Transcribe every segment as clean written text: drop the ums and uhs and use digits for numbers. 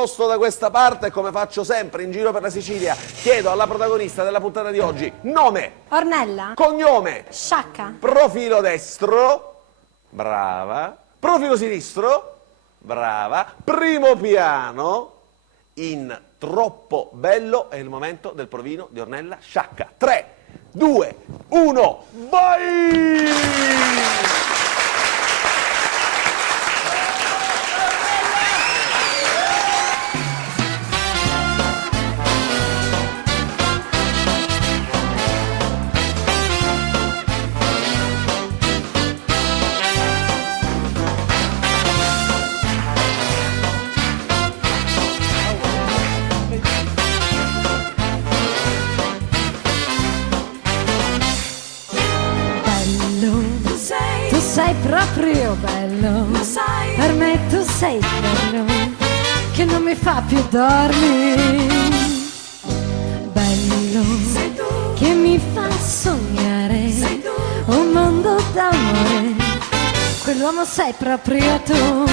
sposto da questa parte e come faccio sempre in giro per la Sicilia chiedo alla protagonista della puntata di oggi nome, Ornella. cognome, Sciacca. profilo destro, brava, profilo sinistro, brava, primo piano, in troppo bello è il momento del provino di Ornella Sciacca. 3, 2, 1, vai! Sei proprio bello, lo sai. Per me tu sei bello, che non mi fa più dormire. Bello, sei tu. Che mi fa sognare, sei tu. Un mondo d'amore, quell'uomo sei proprio tu.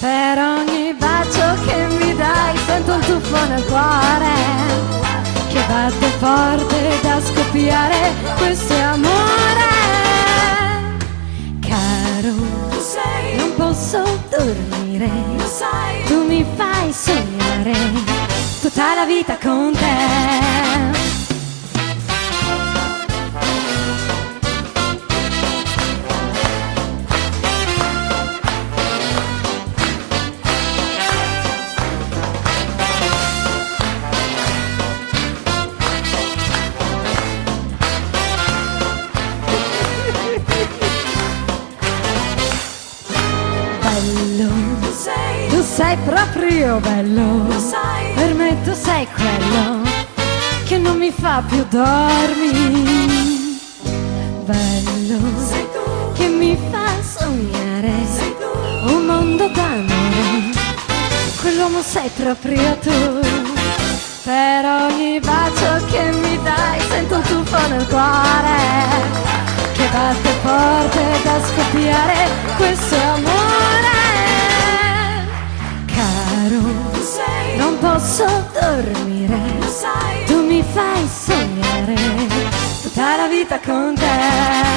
Per ogni bacio che mi dai sento un tuffo nel cuore, che batte forte da scoppiare, questo è amore. Tu sei, non posso dormire, lo sai. Tu mi fai sognare tutta la vita con te. Tu sei proprio bello, lo sai. Per me tu sei quello che non mi fa più dormire. Bello, sei tu. Che mi fa sognare, sei tu. Un mondo d'amore, quell'uomo sei proprio tu. Per ogni bacio che mi dai sento un tuffo nel cuore, che batte forte da scoppiare, questo è amore. Tu sei, non posso dormire, lo sai. Tu mi fai sognare tutta la vita con te.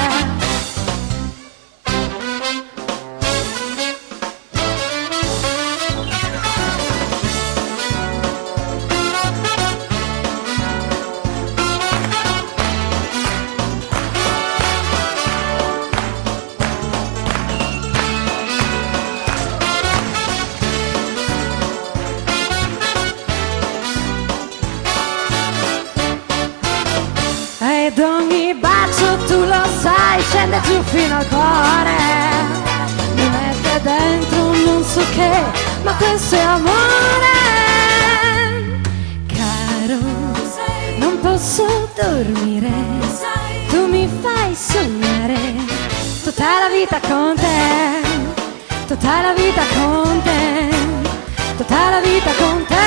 Ed ogni bacio tu lo sai scende giù fino al cuore, mi mette dentro non so che, ma questo è amore. Caro, non posso dormire, tu mi fai sognare tutta la vita con te, tutta la vita con te, tutta la vita con te.